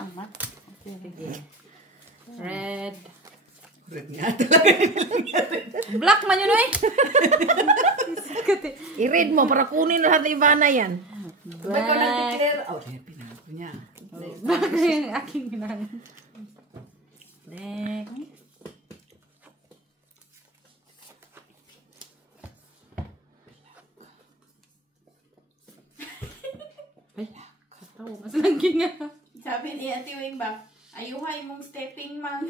angat. Sige. Red. Red nga talaga. Black man yun, eh. I-read mo para kunin lahat ng Ivana yan. Ba't ko nag-declare? Oh, pinako niya. Black yung aking ginang. Next. Ay, katawa. Mas lagi nga. Sabi ni Ate Wing ba, ayuhay mong stepping mang.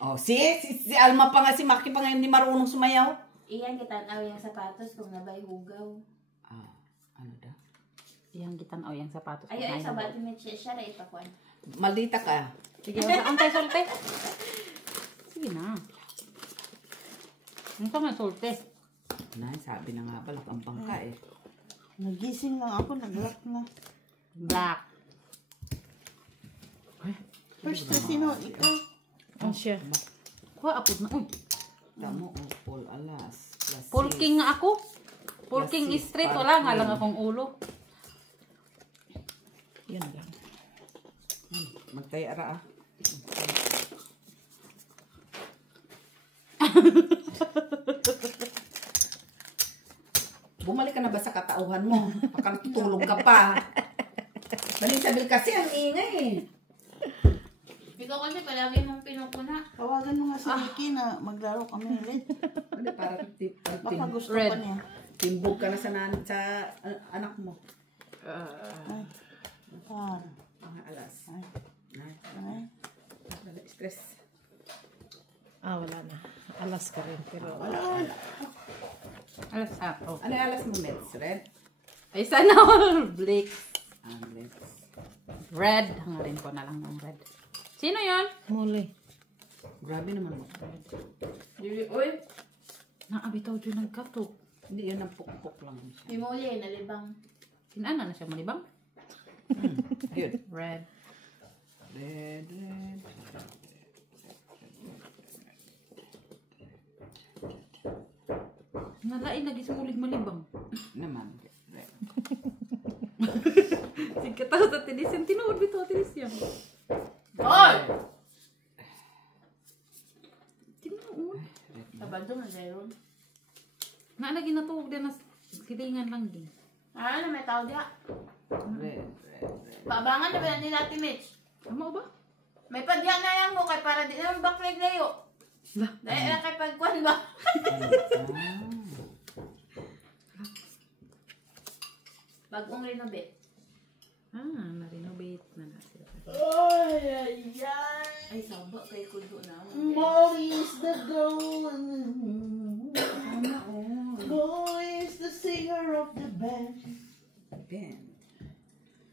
Oh, si Alma pa nga, si Maki pa nga hindi marunong sumayaw. Iyan kita na yung sapatos kung nabay hugaw. Ah, ano da? Iyang gitan o yung sapatos. Ayaw ay sabat ni siya na ipakuan. Maldita ka. Sige, saan tayo solte? Sige na. Ano ka man solte? Nay, sabi na nga pala, kampang ka eh. Nagising lang ako, nag-lock na. Black. First na sino? Ikaw? Ang siya. Kuha, apod na. Uy. Tamo, oh, Paul Alas. Paul King nga ako. Paul King Classic straight. Wala nga parking. lang akong ulo. Yan lang. Magtayara ah. Bumalik ka na ba sa katauhan mo? Baka natutulog ka pa. Sabil kasi ang ingay eh. Ikaw kasi palagi mong pinukuna. Tawagan mo nga si Ricky na maglaro kami ulit. Ano, parang Baka gusto Red. pa niya. timbog ka na sa anak mo. Ay. Mga alas. Ay. Ay. Stress. Wala na. Alas ka rin. Pero Alas ako. Ano yung alas mo, Mets? Red? Ay, sana all black. Red. Red. Hangarin ko na lang ng red. Sino yon? muli. Grabe naman mo. Uy, Naabitaw dyan ng kato. Hindi, yun ang pukpuk lang siya. di mo uli, nalibang. Sinana na siya malibang? Ayun. Red. Red. Nalain lagi sa mulig malibang. Naman. Red. Sige tao sa tinis yan. Tinuod bito tinis yan. Hoy! Tinuod. Sabado na meron. Naalagi na tuwag din na silingan lang din. Na may tao diya. Red. Paabangan na ba ni Ate Mitch? Tama ba? May padya na yan mo kay para di naman baklig layo. Lah. Dahil na kay pagkuhan ba? Bagong renovate. Na-renovate na natin. Ay, sabo kay kudo na. Boy is the girl. Boy is the singer of the band. Ben.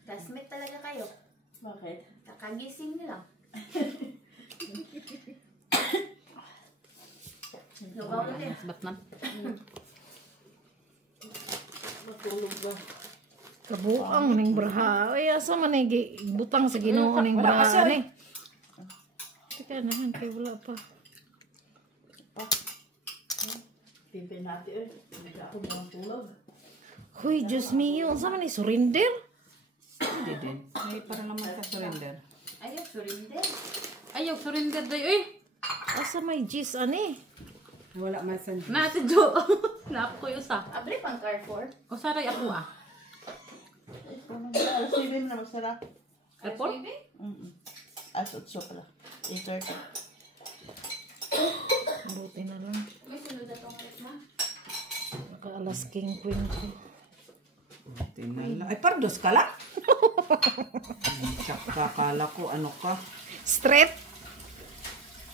Classmate talaga kayo. Bakit? Kakagising niyo lang. Lugaw na din. Mas Batman. Matulog ba? Kabuang ning braha. Ay, asa man butang sa Ginoo ning braha ni. Teka naman, kay wala pa. Pimpin natin Hindi ako mga tulog. Huy, Diyos mio, unsa man ni surrender? Hindi din. Ay, para naman ka surrender. Ayaw, surrender. Ayaw, surrender day. Uy! Asa may G's ani? Wala man sa Naati Jo. Naap ko yung usa. Abre pang Carrefour. O saray ako ah. Alas 7 na masarap. Airport? Alas 8 pala. 8:30. Buti na lang. May sunod na tong ma. Naka-alas king queen ko. Tinala. Ay, pardos ka lang? Tsaka, kala ko, ano ka? Straight?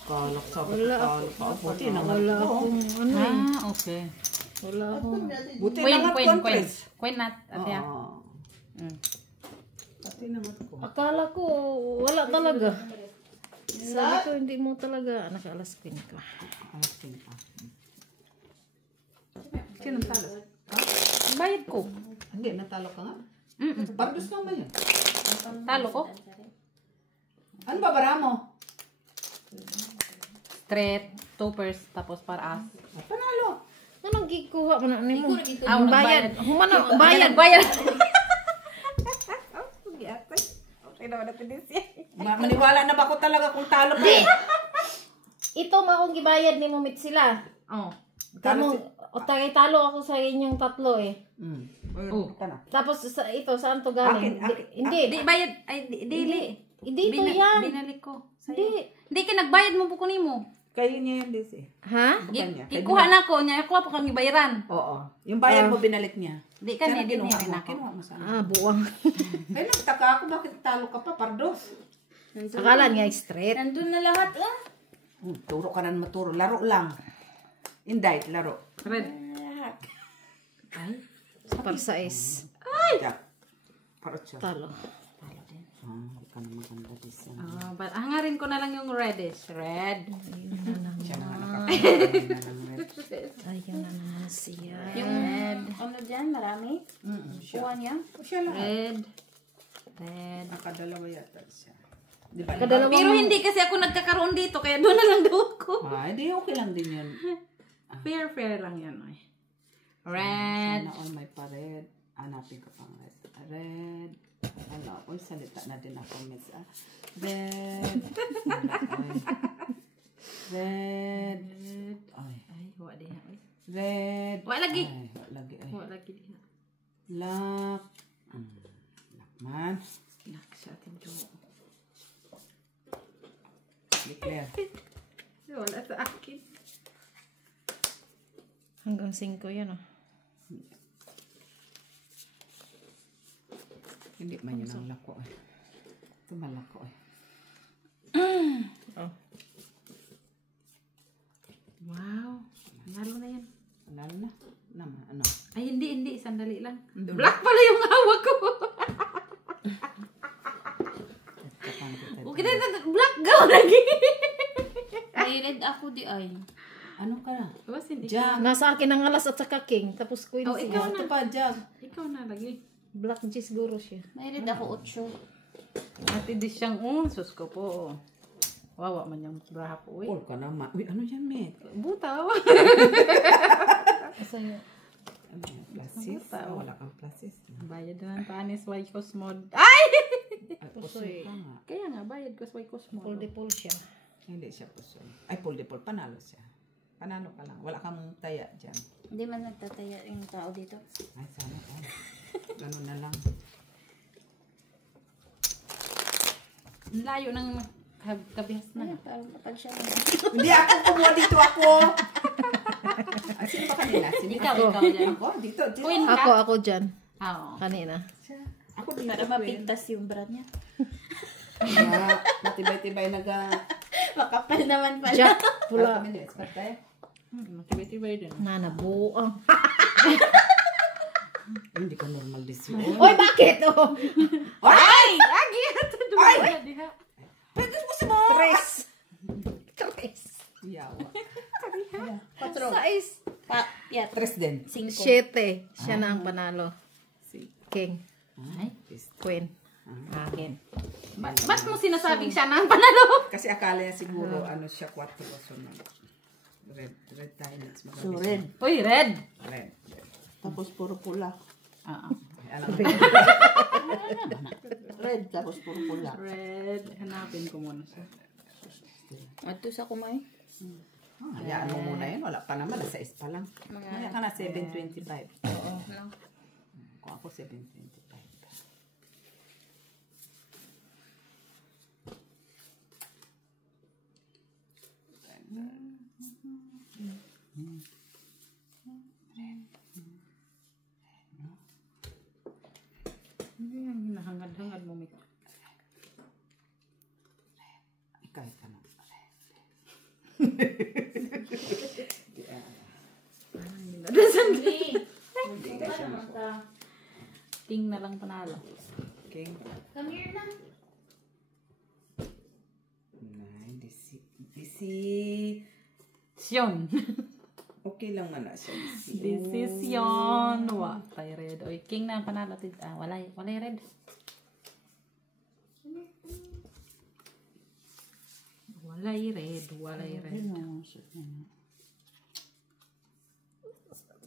Kala ko, sabi ko, Wala kala ko. Buti na nga. Wala akong ano eh. Okay. Wala akong... Buti Queen, na nga, queen, queen. conference. Queen nat. Ate ah. Oo. Buti na nga ko. Akala ko wala talaga. Sabi ko hindi mo talaga. Naka-alas queen ka. Alas 10 pa. Sino ang talo? Bayad ko. Hindi, natalo ka nga. Pardos lang ba yun? Talo ko. Ano ba bara mo? Straight, toppers, tapos para as. Panalo. Anong gikuha mo na ni mo? Ah, Ang bayad. Humana, bayad. Bayad. Okay naman natin din siya. Maniwala na ba ako talaga kung talo ka? Ito maong gibayad ni Mumit sila. Oh. Kamong talo ako sa inyong tatlo eh. Oh. Tapos ito saan to galing? Hindi. Di bayad. Ay, dili. Hindi to yan. Binalik ko. Hindi. Hindi ka nagbayad mo buko nimo. Kayo niya yan, Liz eh. Ha? Kanya. Ikuha na ko niya. Kuha pa kang ibayaran. Oo. Yung bayad mo binalik niya. Di ka Sana ni kinuha dinhi mo. na ko. Kinuha mo sana. Buwang. Ay, nagtaka ako. Bakit talo ka pa? Pardos. Akala niya straight. Nandun na lahat, Turo ka na maturo. Laro lang. Indict, laro. Red. Para sa is. Jack. Parot siya. Talo. Hindi ka na maganda this. Hangarin ko na lang yung reddish. Red. Siya mga nakakita. Ayun na naman siya. Yung ano dyan, marami? Kuha niya? Siya lang. Red. Red. Nakadalawa yata siya. Di ba? Pero hindi kasi ako nagkakaroon dito. Kaya doon na lang daw ako. Hindi, okay lang din yun. Fair lang yan. Ay. Red. Sana all may pa-red. Hanapin ko pang red. Red. Ano, oy, salita na din ako, miss. Red. Red. Ay. Ay, wala din. Red. Wala lagi. Ay, wala lagi. Ay. Wala lagi din. Black. Black man. Nak siya ating joke. Declare. Wala sa akin. Hanggang 5 yan oh. Hindi man yun ang lako eh. Ito malako eh. Oh. Wow. Nalo na yan. Lalo na. Ano? Ay, hindi. Sandali lang. Black pala yung hawak ko. Okay na, black gaw lagi. May red ako di ay. Ano ka na? Basin, Jack. Nasa akin ang alas at saka king. Tapos queen Oh, siya. ikaw Ito pa, Jack. Ikaw na lagi. Black G siguro siya. May red ako 8. Ate di siyang sus ko po. Wawa man yung braha ko. Uy. All ka naman. Uy, ano yan, Met? Butaw. Asa yun? Ano yan? Plasis? Wala kang plasis. Bayad na ng panis, Y Cosmod. Ay! Ay, pusoy ka nga. Kaya nga, bayad ko sa Y Cosmod. Full de full siya. Hindi siya pusoy. Ay, pull de pull. Panalo siya. Panalo ka lang. Wala kang taya dyan. Hindi man nagtataya yung tao dito. Ay, sana ka. Ganun na lang. Ang layo ng kabihas na. Ay, parang kapag siya. Hindi ako kumuha dito ako. Sino ba kanina? Sino Ikaw dyan. Ako? Dito. Queen ka? Ako dyan. Oo. Kanina. Ako dito. Para mapigtas yung brand niya. Matibay-tibay naga. Makapal naman pala. Jack. Pula. Matibay-tibay din. Nanabuang. Hindi ka normal this yun. Oy, bakit? Oh. Ay! Lagi! Ay! Pwede mo si mo! Tres. Yawa. 4. Sais. Yeah, Tres din. 5. 7. Siya na ang panalo. King. Ay. Queen. Akin. Ba't mo sinasabing siya na ang panalo? Kasi akala niya siguro ano siya 4 sunod. Red tayo. So, red. Uy, red! Red. Tapos puro pula. Oo. Alam mo. Red, tapos puro pula. Red. Hanapin ko muna siya. Ito sa kumay. Hayaan mo muna yun. Wala pa naman. Nasa 6 pa lang. Maya ka na 7.25. Oo. Lang. Kung ako 7.25. Nahangad-hangad mo, Mika. Kahit ka na. King na lang panalo. Okay. Come here na. Decision. Okay lang nga na siya. Decision. Wa. Tay red. Oy, king na ang panalo. Walay red. Walay red.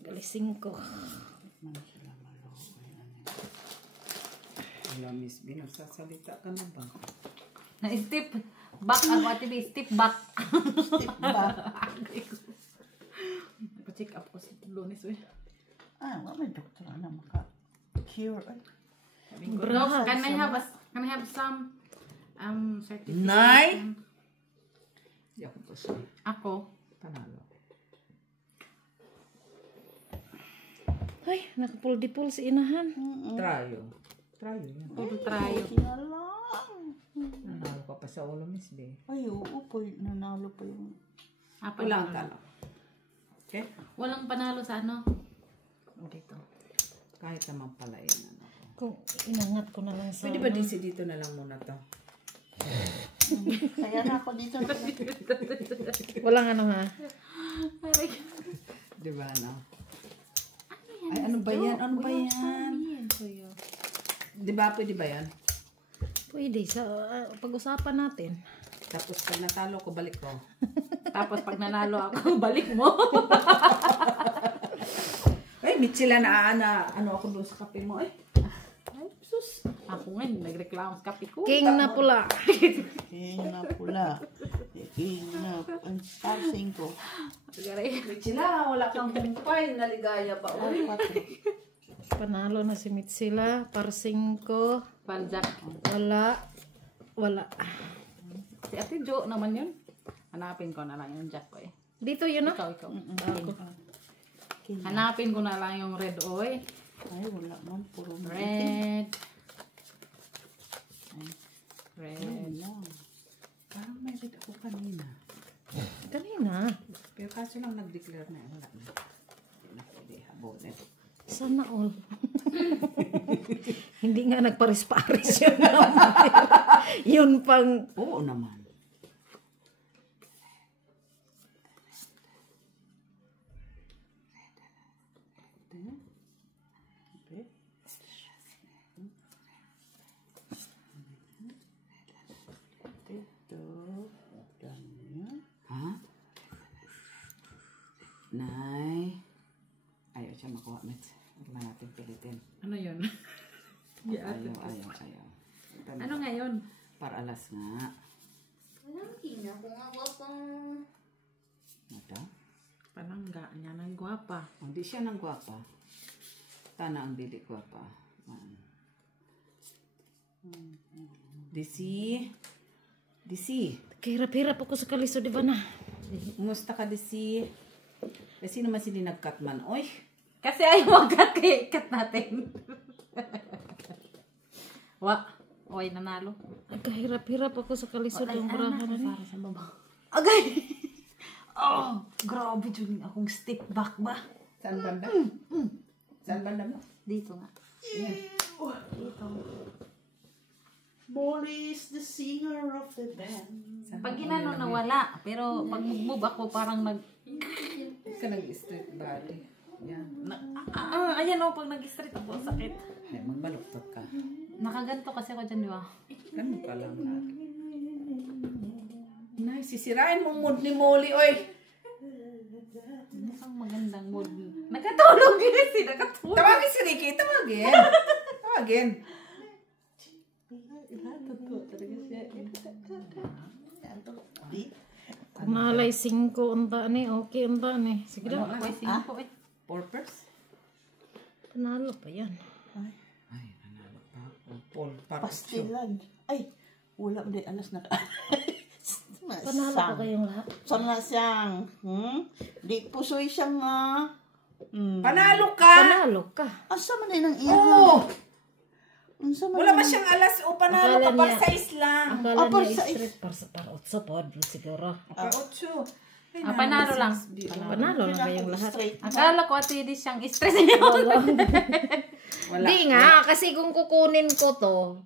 Galising ko. Wala, Miss B, nagsasalita ka na ba? Na step back ako ate B. Step back. Step back. Check up ko sa Lunes eh. Ah, wala may doktor na maka-cure. Ay. Braha. Can I have some certificate? Nay? Di ako po siya. Ako. Panalo. Ay, nakapul-dipul si inahan. Trayo. Trayo yan. Puro trayo. Kaya lang. Nanalo ka pa sa ulo, Miss B. Ay, oo po. Nanalo pa yung... Walang talo. Okay? Walang panalo sa ano? Dito. Kahit naman pala yan. Ano. Kung inangat ko na lang sa... Pwede ba dito na lang muna to? Kaya na ako dito. Walang ano ha. Di ba, no? Ay, ano ba yan? Ano ba yan? Di ba, pwede ba yan? Pwede. Sa pag-usapan natin. Tapos pag natalo ko, balik ko. Tapos pag nanalo ako, balik mo. Ay, Mitchila na ano ako doon sa kape mo. Ay, sus. Ako ngayon, nagreklamo sa kape ko. King na pula. King na pula. King na... Ang parsing ko. Mitchila, wala kang kumpay. Naligaya ba? Ay, Patrick. Panalo na si Mitsila. Parsing ko. Panjak. Wala. Si Ate Jo naman yun. Hanapin ko na lang yung jack ko eh. Dito yun ah. Ikaw. King. Hanapin ko na lang yung red oil. Ay, wala man. Puro Red. Red. lang. Parang may red ako kanina. Kanina. Pero kaso lang nag-declare na. Wala na. Hindi na pwede habonin. Sana all. Hindi nga nagparis-paris yun naman. Yun pang... Oo naman. Ito. Ganyan. Ha? Nay. Ayaw siya makuha, Mets. Huwag na natin pilitin. Ano yun? Ayaw. Ano ngayon? Para alas nga. Mata? Panangga niya ng gwapa. Hindi siya nang gwapa. Tana ang dili gwapa. Disi. Kahirap-hirap ako sa kaliso, di ba na? Musta ka, Disi? Kasi naman sila nag-cut man. Oy! Kasi ayaw mag-cut natin. Oy, nanalo. Kahirap-hirap ako sa kaliso ng braha na ni. Para sa baba. Agay! Oh, grabe dyan akong step back ba? Saan banda? Saan banda mo? Dito nga. Dito. Molly is the singer of the band. Pag ginano nawala, pero pag move ako parang Ka nag-street body. Yan. ayan o, pag nag-street ako, sakit. Ay, magbaluktot ka. Nakaganto kasi ako dyan, di ba? Ganun ka lang na. Nay, sisirain mong mood ni Molly, oy! Mukhang magandang mood. Nakatulog yun si nakatulog. Tawagin si Ricky, tawagin. Tawagin. Totoo talaga siya. Kung nalay 5 unta ni, okay unta ni. Sige daw. May 5 eh. Purpose? Panalo pa yan. Ay, nanalo pa. Paul, Pastilan. Ay, wala mo din alas na. Panalo pa kayong lahat. Sana siyang. Di pusoy siyang Panalo ka! Panalo ka. Asa man din ang iya? Oo! Unsa man Wala din ba siyang alas o panalo Akala ka par niya- sa islang? Akala Apar niya sa straight para 8 pod siguro. Par 8. Panalo lang. Panalo na kayong lahat. Straight. Akala ko ate di siyang stress niya. Wala. Di nga, kasi kung kukunin ko to,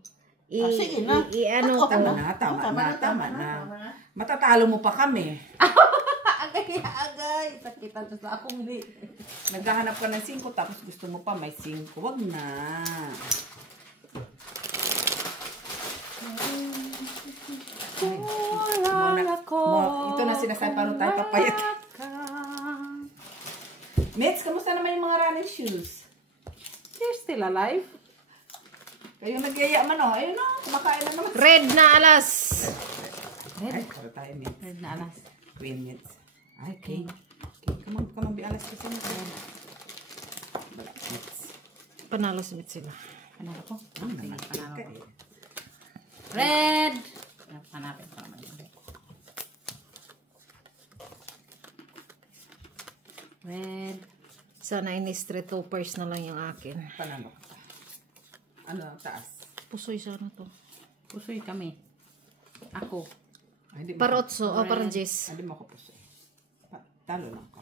sige na. ano ko. Tama na. Matatalo mo pa kami. Agay. Sakitan sa akong di. Naghahanap ka ng 5 tapos gusto mo pa may 5. Wag na. Ito na sinasabi paano tayo papayat. Mets, kamusta naman yung mga running shoes? You're still alive? Kayo nagyaya man oh. Ayun oh, kumakain na naman. Red na alas. Ay, para tayo minutes. Red na alas. 20 minutes. Ay, okay. Okay, come on, be alas kasi na. Bala, minutes. Panalo sumit sila. Panalo ko? Naman, Panalo okay. ko. Red! Hanapin ko naman yun. Red. Sana ini street toppers na lang yung akin. Panalo ka pa. Ano, taas? Pusoy sana to. Pusoy kami. Ako. Ay, hindi mo Parotso o parjis. Hindi mo ako puso. Talo lang ko.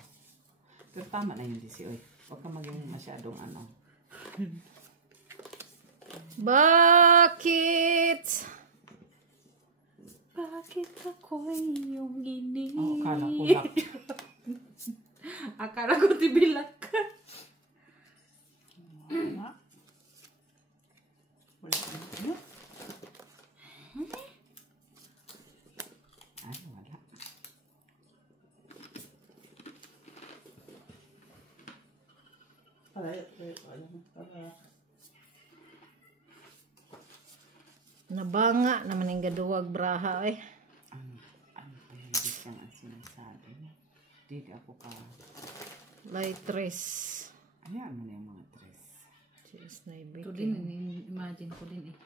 Pero tama na yung DC, oy. Huwag ka maging masyadong ano. Bakit? Bakit ako yung gini? Oh, akala ko lang. Akala ko tibilak ka. Wala. Wala ka na. Ay, wala. Nabanga naman yung gaduwag braha eh. Ano pa yung disang ang sinasabi niya? Hindi ako ka. Light tres. Ayan mo na yung mga tres. Cheers na Ito din, imagine ko din eh.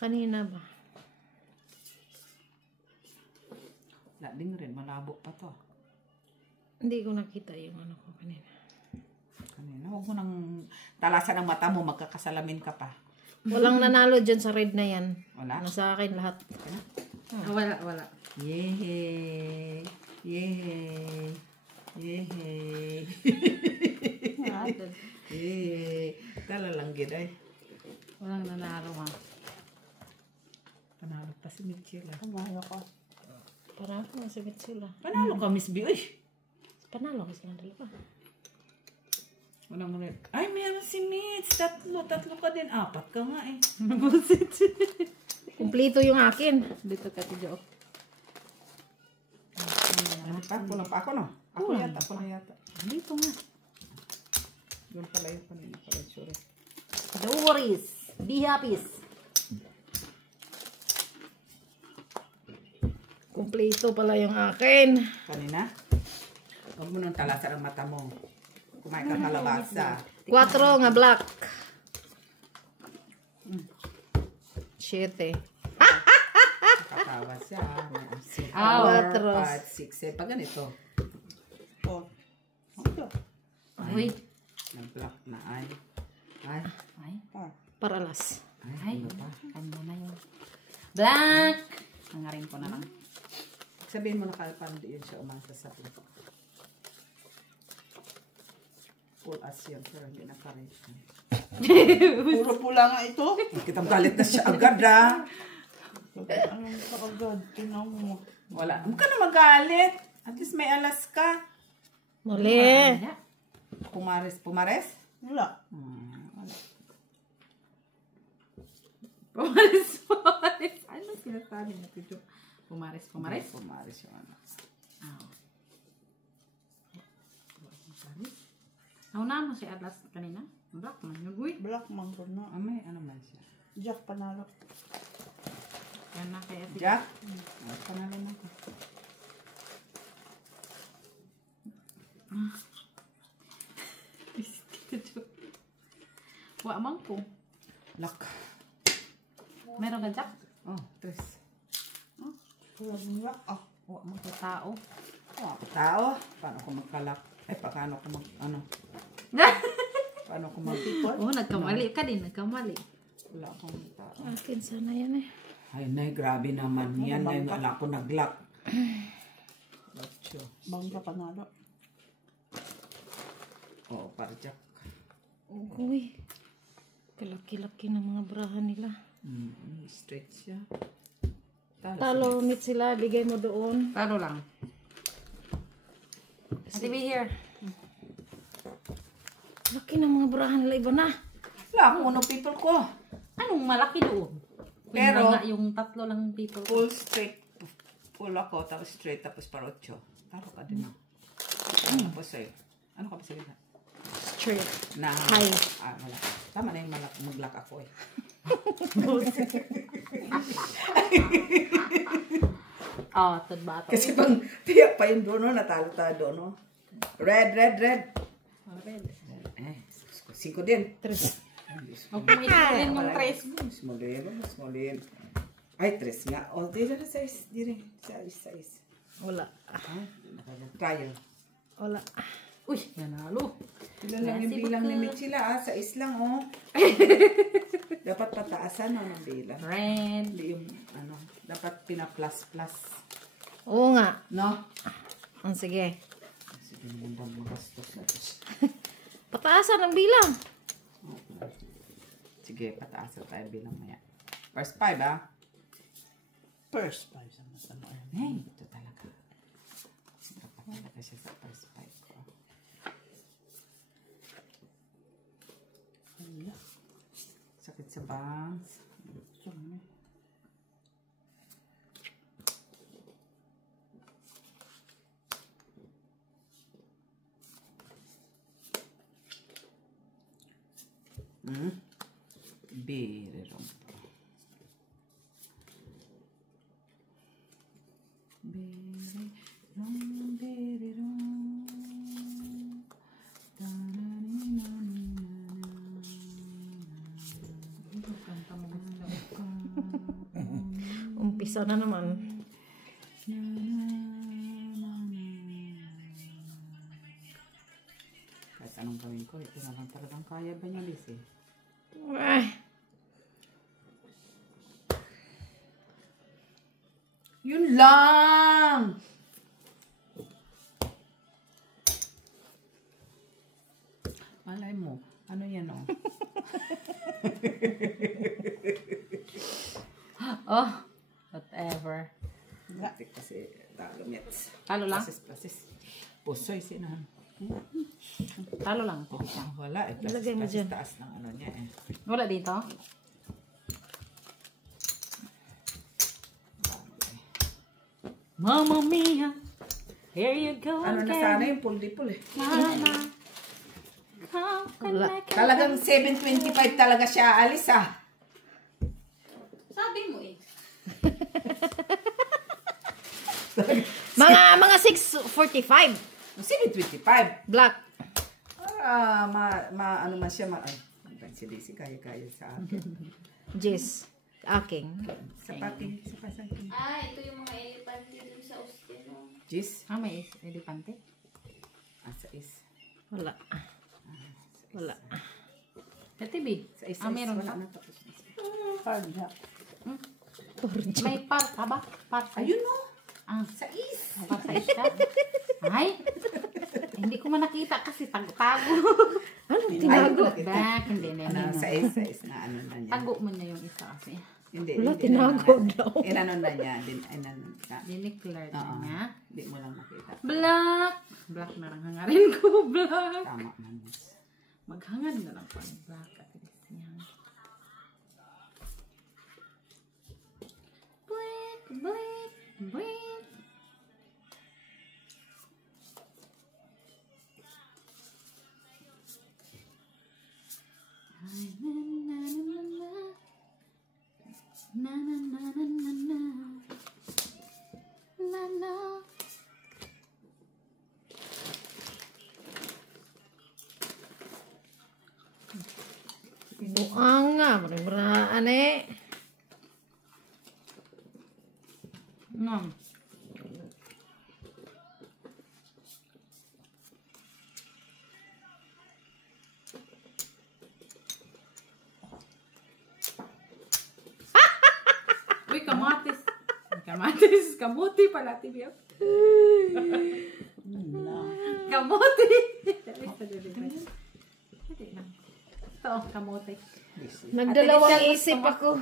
Kanina ba? Wala din rin, malabo pa to. Hindi ko nakita yung ano ko kanina. Kanina, huwag mo nang talasan ng mata mo, magkakasalamin ka pa. Walang nanalo dyan sa red na yan. Wala? Nasa akin lahat. Wala. Yehey! Yehey! Yehey! Yehey! Tala lang gid ay. Walang nanalo ha. Panalo pa si Mitchell. Panalo ka. Para ako nasibit sila. Panalo ka, Miss B. Uy! Panalo ko silang dalawa. Walang red. Ay, meron si Mitch. Tatlo ka din. Apat ka nga eh. Bullshit. Kumplito yung akin. Dito ka, Tijo. Ano pa? Kulang pa ako, no? Ako na yata. Dito nga. Doon pala yung kanina pala. Sorry. No worries. Be happy. Kumplito pala yung akin. Kanina? Huwag mo nang talasan ang mata mo. Kumain ka kalabasa. 4 nga black. 7. Katawa siya. May absent. Cuatro. 5, 6, 7. Pag ganito. Oh. Uy. Nag-block na ay. Ay. Ay. Paralas. Ay. Ano pa? Kanya na yun. Black! Hangarin ko na lang. Sabihin mo na kalpan yun siya umasa sa pito. Full as yun. Pero hindi na pa rin siya. Puro pula nga ito. Kitang galit na siya agad ah. Anong kaagad? Tinaw mo. Wala. Huwag ka na magalit. At least may alas ka. Muli. Pumares? Pumares? Wala. Wala. Pumaris. Ano sinasabi mo, Tijo? Pumaris. Pumares yung ano. Nauna mo si Atlas kanina? Black man yun. Uy. Black mango na. May ano man siya. Jack panalo. Yan na kaya si Jack? Panalo mo ka. Wa man ko. Lock. Meron ka Jack? Oh, tres. Wala mong lock. Ah. Wa man ko tao. Oh, tao. Paano ko magkalak? Ay, paano ko mag, ano? Paano ko mag, Oh, nagkamali ka din. Nagkamali. wala akong tao. Akin sana yan eh. Ay, nay, grabe naman. Yan, nay, wala ko nag-lock. Ocho. Bangga panalo. Oo, para Jack. Uy. Kalaki-laki ng mga brahan nila. Straight siya. Talo meet sila. Bigay mo doon. Talo lang. Ate, be here. Laki ng mga brahan nila. Iba na. Wala akong unong people ko. Anong malaki doon? Pero- yung tatlo lang people. Full straight. Full ako, tapos straight, tapos para 8. Taro ka din, no? Tapos sa'yo. Ano ka ba sa gitna? Street. Na, Hi. wala. Tama na yung mag-lock ako eh. Oh, tad bato. Kasi pang tiyak pa yung doon, no? Natalo tayo doon, no? Red. Oh, red. 5 din. 3. Huwag mo isalin yung tres. Smolin. Ay, 3 nga. O, di na 6. Di rin. 6. Wala. Trial. Wala. Uy, nanalo. Ilan lang yung bilang ni Michila, 6 lang, oh. Dapat pataasan, no, ng bilang. Red. Hindi yung, dapat pina-plus. Oo nga. No? Sige. Sige naman daw magastos na to. Pataasan ang bilang. Sige, pataasan tayo bilang maya. First 5, ah. First 5 sa masama. Hey, ito talaga. Dapat talaga siya sa first 5 ko. Sakit sa bangs. Birirom. Umpisa na naman. Kahit anong gawin ko, ito naman talagang kaya ba niya, Liz, eh? Yun lang! Malay mo, ano yan, oh? Oh, whatever. Grabe kasi talo mets. Talo lang? Plasis. Pusoy, sinahan. Talo lang. Wala, eh. Ilagay mo dyan. Taas ng ano niya, eh. Wala dito? Mamma mia, here you go Ano na sana yung puldipul, eh. Mama, how can Wala. I Talagang 7.25 talaga siya alis, ah. Sabi mo eh. Mga 6:45. 7.25. Black. Ano man siya, ay, si Daisy, kaya sa akin. Jess. Aking. Sa pating, sa pasaking. Ito yung mga elepante dun sa Austin. No? Gis? Ah, may elepante? Sa is. Wala. Wala. Sa TV? Sa is. Meron Wala ka? na tapos na. Parja. May par ka ba? Par ka? Ayun, no? Ah, sa is. Par sa is ka? Ay, hindi ko man nakita kasi tago. Ano? Tinago. Back, hindi. Sa is na ano na niya. Tago mo niya yung isa kasi. Hindi. Wala, hindi tinago na- daw. Inano na niya. Diniclare na niya. Hindi mo lang makita. Black! Black na lang hangarin ko. Black! Tama man, miss. Maghangad na lang po ang black at least niya. Blink! Blink! Blink! Ay, na na na na na na na na na na na na. Buang nga. Marang eh. No. Uy, kamatis. Kamatis. Kamuti pala, tibiyak. Kamuti. Ito, kamuti. Nagdalawang isip ako.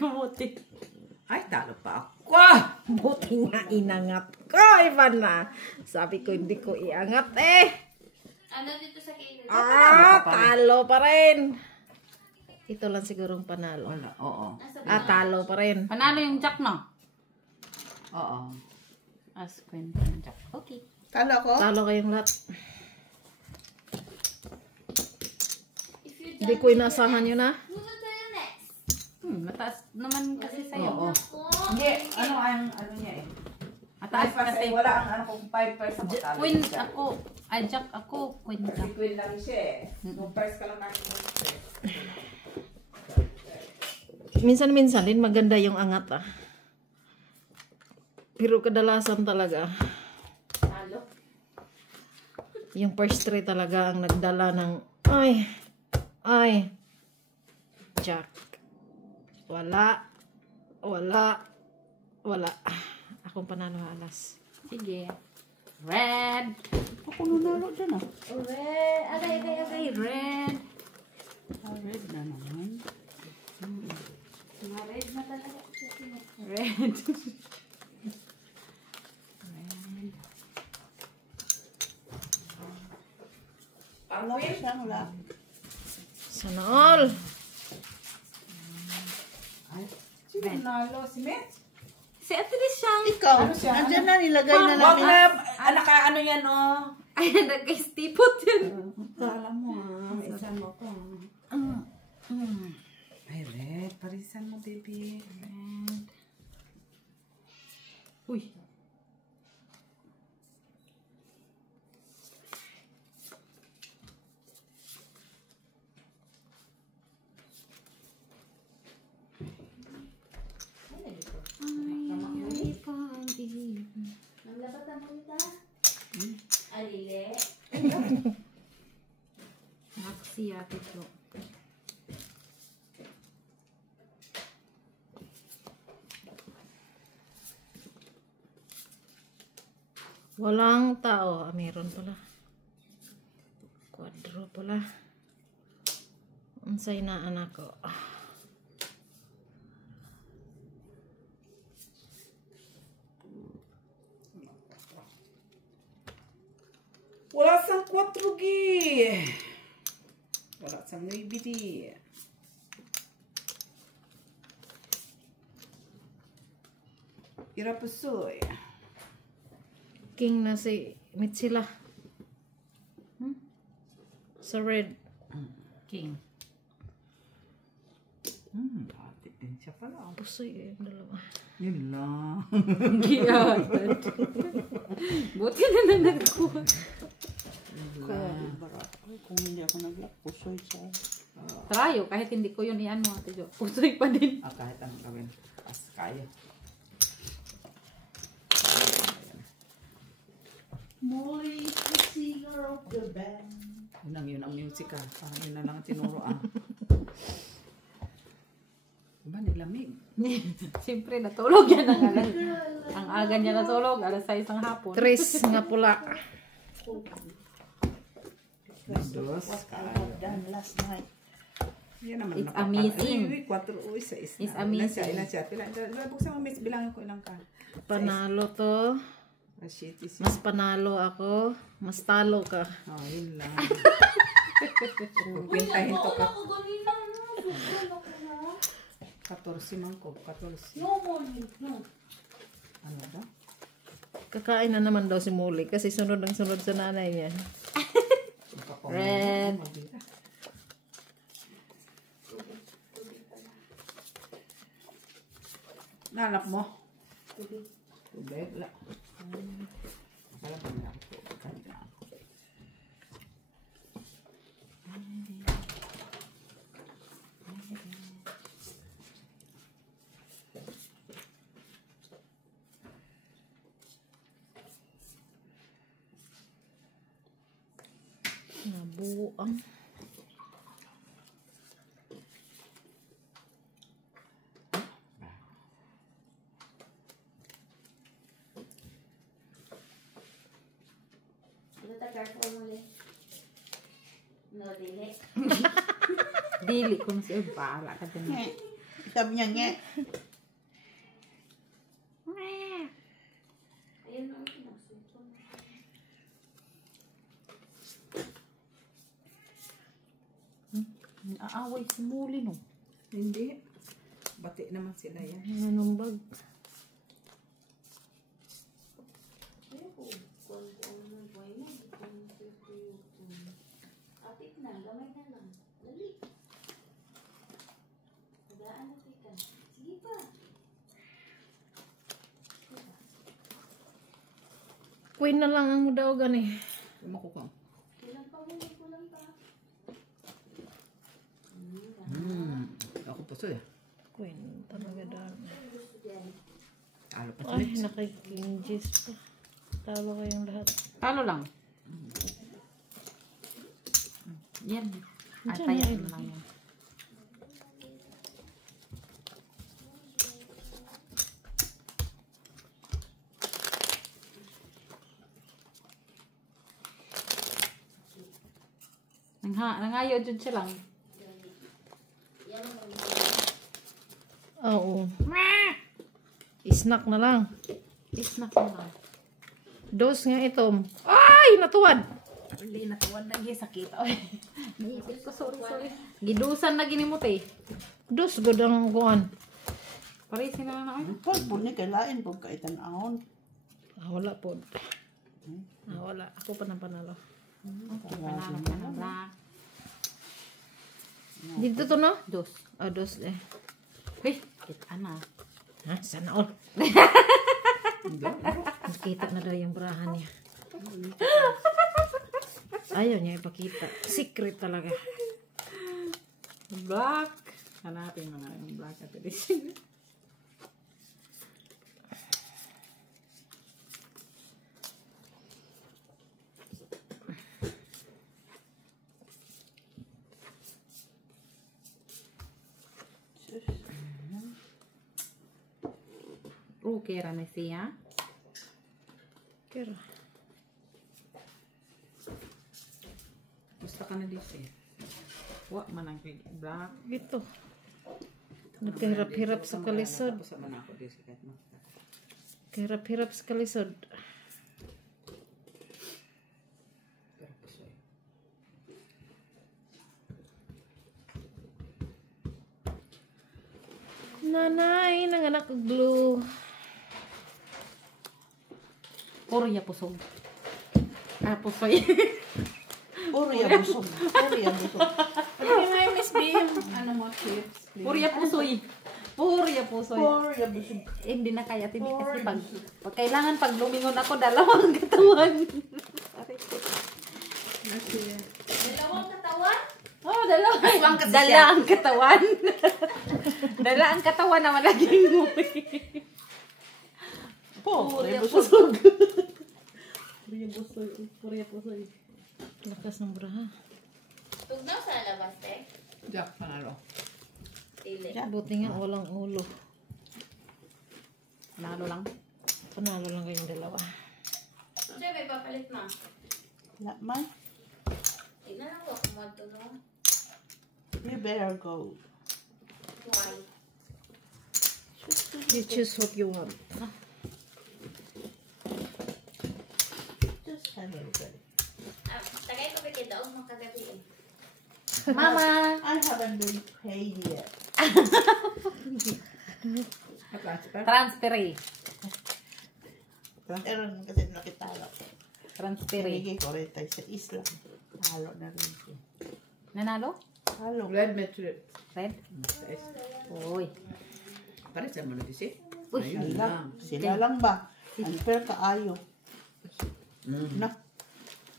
Kamuti. Ay, talo pa ako. Buti nga inangat ko, Ivana. Sabi ko, hindi ko iangat eh. Ano dito sa kilid? Talo pa rin. Ito lang sigurong panalo. Wala, oo. Talo pa rin. Panalo yung jack, no? Oo. As kwento yung jack. Okay. Talo ko? Talo kayong lahat. Hindi ko inasahan yun ah. Mataas naman kasi sa'yo. Oo. Hindi, ano niya eh. Mataas kasi. Wala ang ano kung 5 first ako talo. Queen ako. Ay, Jack ako. Queen Si lang. Queen lang siya eh. Nung first ka lang natin. Minsan-minsan din maganda yung angat ah. Pero kadalasan talaga, Talo. yung first three talaga ang nagdala ng ay, Jack. Wala. Akong panalo alas. Sige. Red. Ako nanalo dyan ah. Red. Okay. Red. Red na naman. Red na talaga. Red. Ang win? Saan wala? Sana all. Sino nalo? Si Met? Si Atris siyang. Ikaw, andyan na, nilagay na Wag natin. na, naka ano yan oh. Ay, nagka-stipot yun. Kala mo ah, isa mo ko. Ay, Red, parisan mo, baby. Red. Uy. Ang labat ang mulita. Alile. Maxi yata ito. Walang tao. Ah, meron pala. Quadro pala. Unsay na anak ko. Wala sang 4 gi. Wala sang 9 di. Ira pusoy. King na si Mitsila. Sa red. King. Dati din siya pala. Pusoy eh, dalawa. Yun lang. Giyagad. Buti na lang nagkuha. Kaya, kung hindi ako nag-lock, pusoy siya. Trayo, kahit hindi ko yun i-ano, Ate Jo. Pusoy pa din. Kahit anong gawin. As kaya. Molly, the singer of the band. Yun ang music ah. Parang yun na lang ang tinuro ah. Diba nilamig? Siyempre, natulog yan ang alas. Ang aga niya natulog, alas 6 ng hapon. Tres nga pula. Dos. I've done last night. Yan naman. It's amazing. Uy, 4 uy, 6 na. It's amazing. Ilan siya? Buksan mo, miss. Bilangin ko ilang ka. Panalo to. Shit is Mas panalo ako. Mas talo ka. Oh, yun lang. Pintahin to ka. Ako ganina no. Susunod ako na. 14 man ko. 14. No morning. No. Ano ba? Kakain na naman daw si Muli kasi sunod ang sunod sa nanay niya. Red. Nalap mo? Tubig. Wala. Akala ko nila ako. Kanina ako. Nabuang. Ito ta careful mo le. No dili. Dili ko mas bahala ka din. Sabi niya nga. Ayun na ang pinasuto. Aaway si Muli no. Hindi. Bati naman sila yan. Nanumbag. Atik na, gamay na lang. Dali. Queen na lang ang mudaogan eh. Umako ka. Ako po siya. Queen talaga dami. Talo pa Ay, nakikingis pa. Talo kayong lahat. Talo lang. Yan. Ay, Diyan tayo na lang yan. Nangayo dyan siya lang. Oo. Snack na lang. Snack na lang. Dos nga itom. Ay, natuwad. Hindi, natuwan na sakit. Ay, naipil ko, sorry. Gidusan na ginimot eh. Dos good ang kuhan. Parisin na lang ako. Pag po ni kailain po ka itanahon. Wala po. Wala. Ako pa nang panalo. Panalo ka na black. Dito to no? Dos. Dos eh. Uy, kita na. Ha? Sana all. Nakita na daw yung brahan niya. Ayaw niya ipakita. Secret talaga. Black. Hanapin mo na yung black at edition. Okay, ra na siya. Kira. Gusto ka na dito eh. Wa man ang black. Ito. Nagkahirap-hirap sa kalisod. Tapos man ako dito kahit mo. Kahirap-hirap sa kalisod. Nanay, nanganak og glue. Puro ya pusog. Pusoy. Puro ya busog. Puro ya busog. Pwede nga yung Miss Bim. Ano mo, chips? Puro ya pusoy. Puro ya pusoy. Puro ya busog. Hindi na kaya tibi kasi pag kailangan pag lumingon ako dalawang katawan. Dalawang katawan? Oh, dalawang dala ang katawan. Dala ang katawan na malaging mo. Puro ya busog. busog. Puro ya pusoy. Lakas ng braha. Tugnaw sa labas, te. Jack, panalo. Tili. Buti nga walang ulo. Panalo lang. Panalo lang kayong dalawa. Siya, may papalit na. Wala man. Tignan lang ko kung matulong. You better go. Why? You choose what you want. Just a little bit. Tagay ko ba kita o makagabi eh. Mama! I haven't been paid yet. Transferi. Pero kasi nakitala ko. Transferi. Pinigay ko rin tayo sa isla. Halo na rin siya. Nanalo? Halo. Red metric. Red? Uy. Pares sa mga disi. Uy. Ayun lang. Sila lang ba? Unfair kaayo. Na.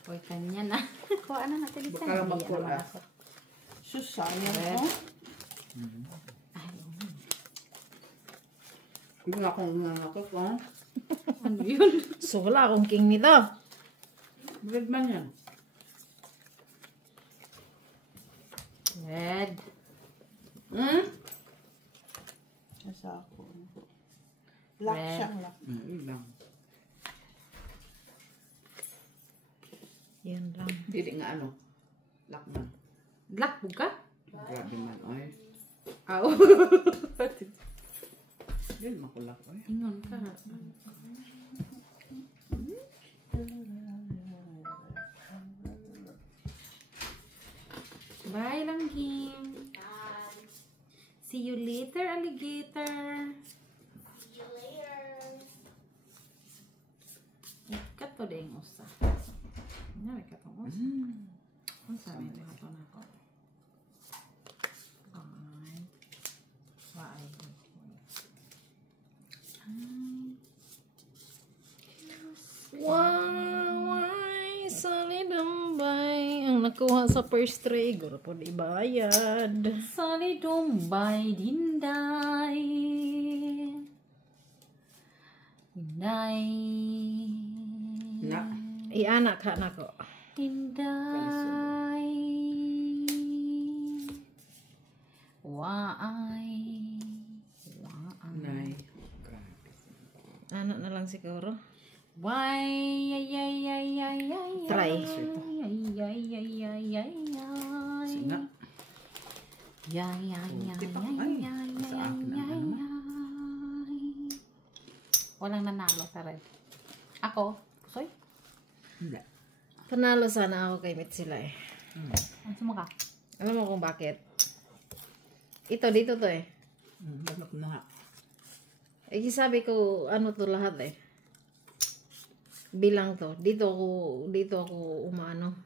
Uy, kanya na. Kuha na natin isa. Baka lang magpula. Sus, sayang mo. Hindi nga akong nanakot ko. Ano yun? So wala akong king nito. Red man yan. Red. Nasa ako. Lock Red. siyang lock. Yun lang. Yan lang. Hindi nga ano. Lock man. Black buka? Grabe man. Ay. Aw. Hindi makulak. Ay. Ingon ka. Bye lang, Kim. See you later, alligator. See you later. Ikat to ding usa. Ano may katong usa? Ano sa may kato na ako? Ay. Why? Wow! nakuha sa first tray. Guro po ibayad. Sali dumbay dinday. Dinday. Na. Ianak ha na ko. Dinday. Waay. Waay. Nay. Anak na lang siguro. Why, ay, ay, ay, ay, ay, Try. ay, ay, ay, ay, ay, ay, ay. Sina. Yay, yay, yay, Tipak, yay, ay. yay, Sa yay, akin yay, naman. yay. Walang nanalo sa red. Ako? Pusoy? Hindi. Panalo sana ako kay Mitsila eh. Ang sumaka? Alam mo kung bakit? Ito, dito to eh. Balak na. Eh, sabi ko, ano to lahat eh. Bilang to. Dito ako umaano.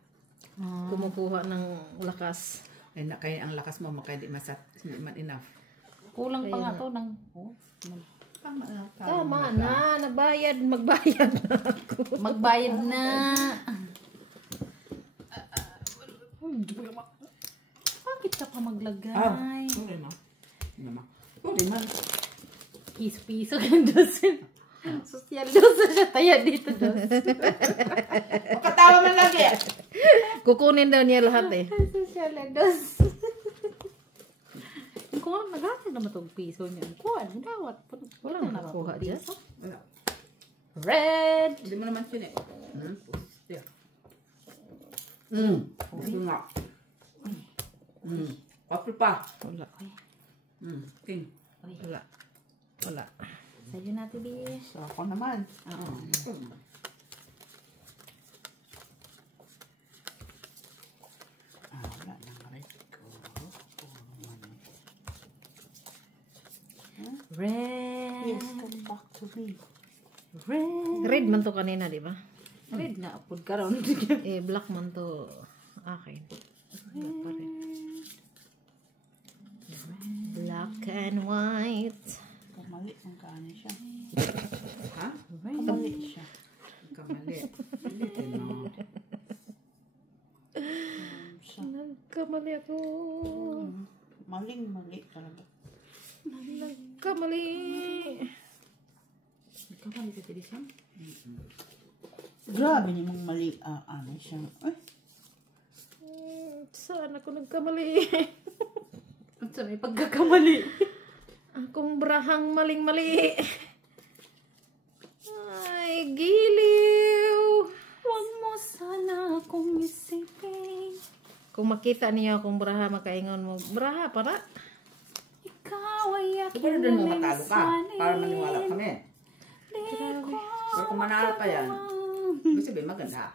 Kumukuha ng lakas. Ay, kaya ang lakas mo, makaya di masat. Hindi man enough. Kulang pa nga to ng... Tama na. Tama na, magbayad na ako. Magbayad na. Bakit ka pa maglagay? Sorry ma. Naman. Sorry man. Piso-piso ka dosin. Social dosa siya taya dito dos. Makatawa man lagi. Kukunin daw niya lahat eh. Social dos. Kung ano naghatag naman itong piso niya. Kuha, dawat. Wala na nakuha dyan. Wala. Red. Hindi mo naman siya eh. Yeah. Ito nga. Kapil pa. Wala. King. Wala. Wala. Sa'yo natin di. So, ako naman. Oo. Wala nang red ko. Red. Yes, come back to me. Red. Red man to kanina, di ba? Red na apod ka ron. Eh, black man to akin. Wala pa rin. Black and white. Kamali ang kaano siya. Ha? Kamali siya. Kamali. Ulit eh, no? Nagkamali ako. Maling-mali talaga. Nagkamali. Kamali ka tadi siya? Grabe niya mong mali. Ano siya. Ay, Saan ako nagkamali? Ang sa may pagkakamali. Akong brahang maling-mali. Ay, giliw. Huwag mo sana akong isipin. Kung makita niyo akong braha, makaingon mo, braha para. Ikaw ay aking Siguro doon mo matalo ka. lalisanin. Para maniwala kami. Grabe. Pero kung manalo pa yan, ibig sabihin maganda.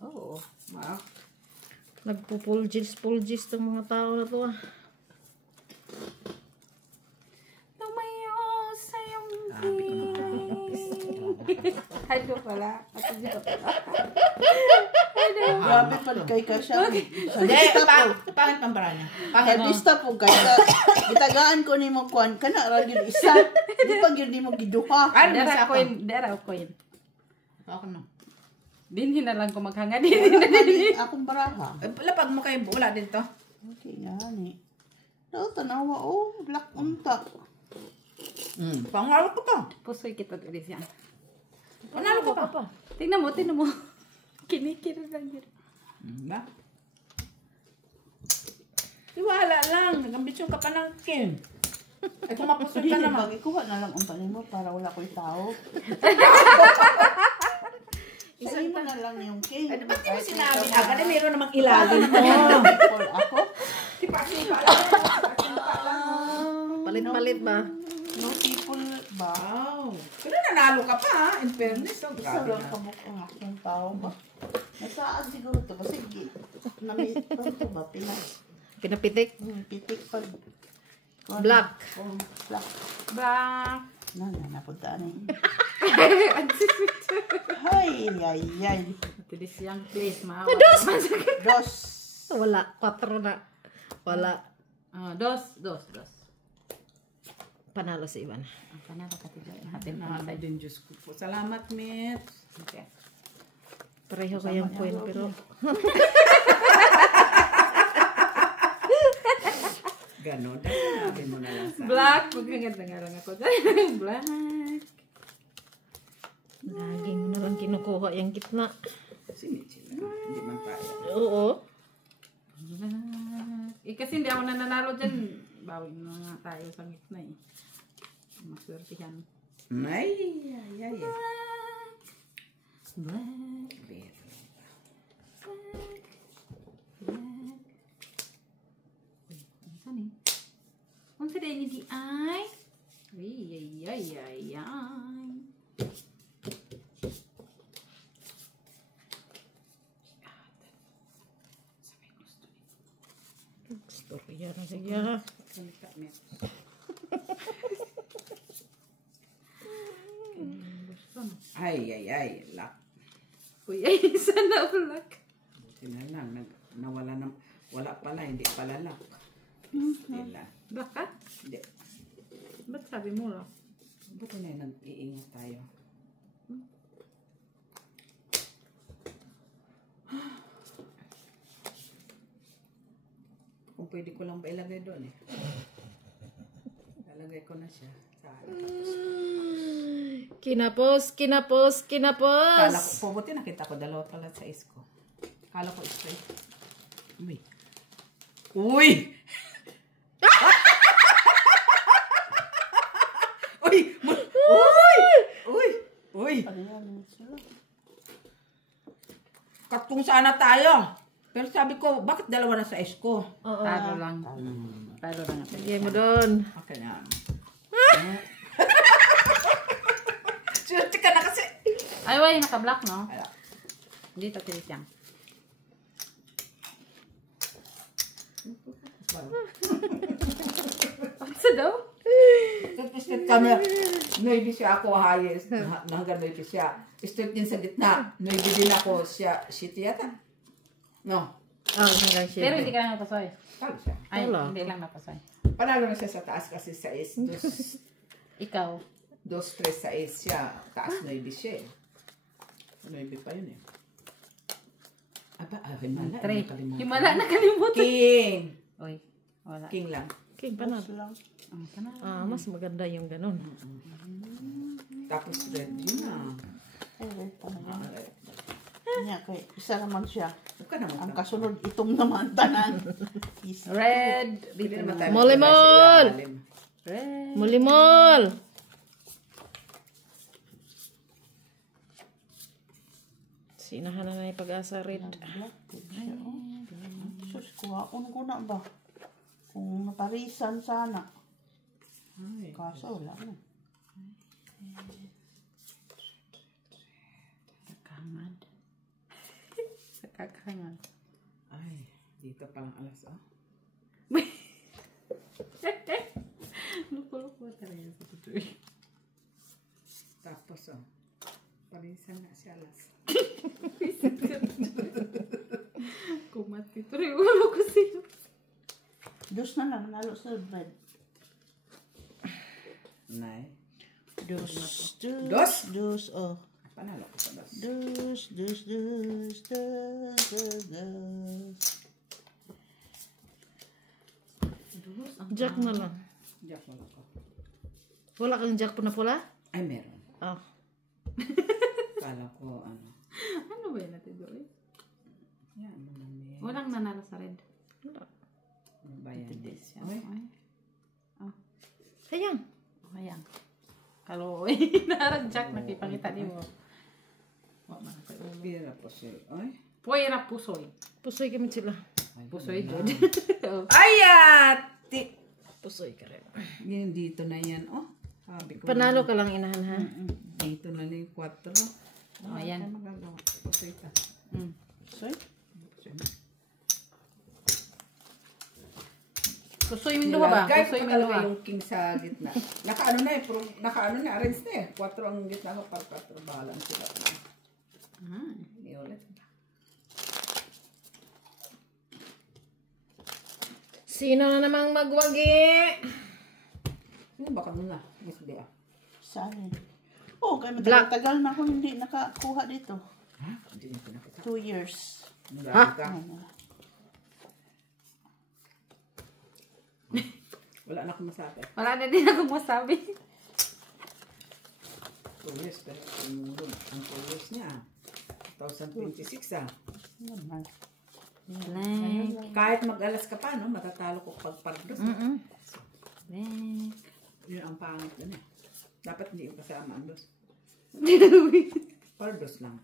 Oo. Ah, Nagpupulgis tong mga tao na to ah. Lumayo sa iyong sabi ko na. Halo pala. grabe pa kay ka siya. Sa Hindi, lista po. pangit pang para niya. Sa Pangit. lista po kay gitagaan ko nimo kuan kana ra gyud isa. Di pa gyud nimo giduha. Ano na Dara sa coin. Dara coin. Ako na. Dinhi na lang ko maghanga. Dinhi na dinhi. Akong baraha. Lapag mo kayo, wala dito. Okay nga ni. Daw tanawa black unta. Pangalo ka pa. Pusoy kita dito siya. Panalo ka pa. Tingnan mo. Kinikira lang yun. Ba? Iwala lang. Nag-ambisyon ka pa ng kin. Ay, kung mapusod ka Hindi naman. bang ikuha na lang unta nimo para wala ko'y tao. Isa mo na lang yung king. Ay, ba't di mo sinabi? Agad ay meron namang ilalim mo. For ako. Palit-palit ba? No people ba? Wow. Pero nanalo ka pa ha. In fairness. Oh, Isa grabe lang na. kabuk ang akong tao ba? Nasaan siguro to kasi nami to ba pinas. Pinapitik? Pitik pag Black. Oh, black. Black. Napunta na eh. Ay, ay, ay. Tulis siyang please. Maawa. Dos. Wala. 4 na. Wala. Dos. Panalo si Ivan. Ang kanara ka tiga. Hatin na Nanalo din, Diyos ko po. Salamat, Mit. Okay. Pareho kayang point pero Magkaganda lang ako dyan. Black. Lagi mo na lang kinukuha yung gitna. Sinichi na. Hindi man tayo. Oo. Kasi hindi ako nananalo dyan. Bawin na nga tayo sa gitna eh. Maswertihan. Ay. Black. Saan eh? Kung sa din hindi ay. Ay. Storya na siya. Salita niya. Ay. Lak. Uy, ay, sana black. Buti na lang. Nawala na. Wala pala. Hindi pala lak. Sila. Black ka? Hindi. Ba't sabi mo lang? Buti na nag-iingat tayo. Kung pwede ko lang ba ilagay doon eh. Lalagay ko na siya. Kinapos. Kala ko, pubuti nakita ko, dalawa pala sa isko. Kala ko straight. Uy! Uy! Ano yan? Sila. Katong sana tayo. Pero sabi ko, bakit dalawa na sa isko? Talo lang. Talo lang natin. Lagay mo doon. Okay na. Swerte ka na kasi. Ay, way, naka-black, no? Ala. Dito, tilis yan. Ano daw? Straight kami. Noibi siya ako, hayes. Hanggang noibi siya. Straight din sa gitna. Noibi din ako siya. Shit yata. No. Hanggang siya. Pero hindi ka lang napasoy. Talo siya. Ay, Wala. hindi lang napasoy. Panalo na siya sa taas kasi sa is. Ikaw. 2-3 sa is siya. Taas noibi siya eh. Noibi pa yun eh. Aba, himala. 3. Himala na kalimutan. King. Oy, wala. King lang. King pa na. Mas maganda yung ganun. Tapos red yun na. Ay, talaga. Kanya, kay isa naman siya. Huwag ka naman. Ang kasunod, itong naman tanan. Red. Pwede naman tayo. Molimol! sa ilalim. Red. Mulimol! Sinahan na yung pag-asa red. Sus, kuhaon ko na ba? Kung naparisan sana. Ay, Kaso, wala na. Kakangad. Sa kakangad. ay, dito palang alas oh. Luko-luko talaga sa tutoy. Tapos oh. Palisan na si alas. Kumati. Tuloy ulo ko siya. Dos na lang, nalo sa bread. Nay. Dos, oh. Panalo ko sa dos. Dos. Jack na lang. Jack wala ko. Wala kang jack po na pula? Ay, meron. Oh. Kala ko ano. Ano ba yun natin doon? Yan, naman Walang nanalo sa red. bayan din. Ay. Sayang. Ayan. Kaloy. Naradjak. Nakipangita di mo. Pira po siya. Ay. Puwera pusoy. Pusoy kami sila. Pusoy good. Ayati! Pusoy ka rin. Yan dito na yan. Oh. Sabi ko. Panalo ka lang inahan ha. Dito na lang yung 4. Oh, ayan. Ano magagawa? Pusoy ka. Soy? Pusoy yung duha ba? Guys, Pusoy yung talaga duha. yung king sa gitna. Nakaano na eh. Nakaano na. Arrange na eh. 4 ang gitna ko. Para 4 balance sila. Hindi ulit. Sino na namang magwagi? Sino ba kanina? Miss Bea. Saan eh? Oh, kaya matagal-tagal na ako hindi nakakuha dito. Ha? Hindi niyo pinakita. 2 years. Nagagalit ka. Wala na akong masabi. Wala na din akong masabi. 2 years, pero tumulong. Ang 2 years niya, 2026 ah. Blank. Kahit mag-alas ka pa, no? Matatalo ko pag pardos. Blank. Yun ang pangit dun eh. Dapat hindi yung kasama ang dos. Pardos lang.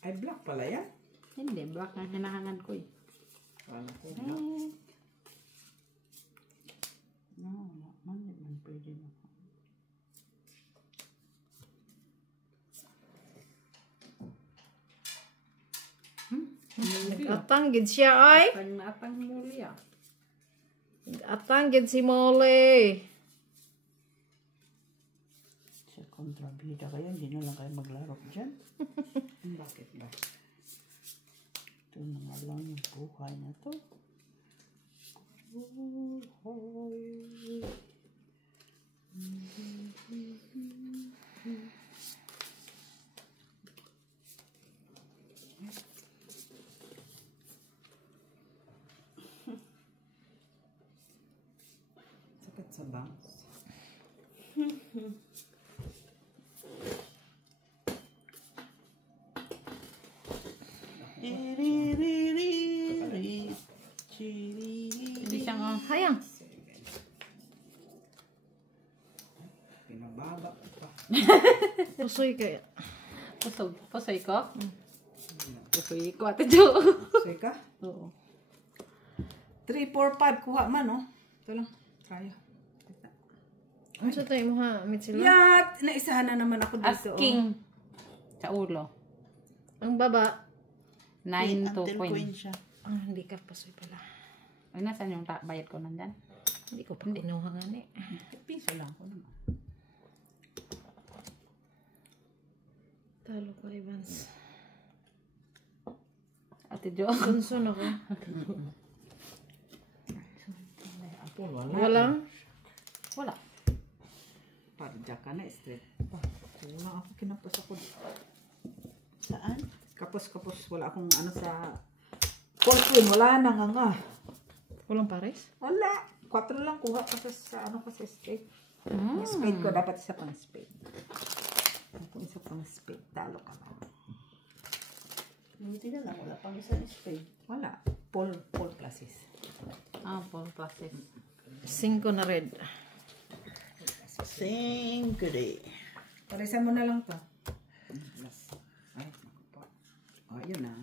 Ay, black pala yan. Hindi, black ang hinahangan ko eh. Wala ko black. No, wala man. Hindi man pwede na. Atang gid siya ay. Atang muli ah. Atang gid si Molly. Sa kontrabida kayo, hindi na lang kayo maglaro dyan. Bakit ba? Ito na nga lang yung buhay na to. Sakit sa bangs. Hindi siya nga. Hayang. Pinababa ko pa. Pusoy kaya. Pusoy ko? Pusoy ko, Ate Jo. Soy ka? Oo. 3, 4, 5. Kuha man, no? Ito lang. Try. Ano sa tayo mo ha? Amit sila? Yat! Naisahan na naman ako dito. Asking. Sa ulo. Ang baba. 9 to Until coin. coin siya. Ah, hindi ka pusoy pala. Ay, nasaan yung bayad ko nandyan? Hindi ko pa kinuha nga ni. Piso lang ko naman. Talo ko, Evans. Ate Jo. Sunsun ako. Apol, wala. Walang? Wala. Parja ka na, straight. Wala ako, kinapos ako. Saan? Kapos, wala akong ano sa... Polquin, wala na nga. Walang pares? Wala. 4 lang kuha kasi sa ano kasi spade. Yung spade ko, dapat isa pang spade. Kung isa pang spade, talo ka na. Buti na lang, wala pang isang spade. Wala. Paul classes. Ah, full process. 5 na red. Same good. Parisan mo na lang to. Ay, naku po. Oh, yun na.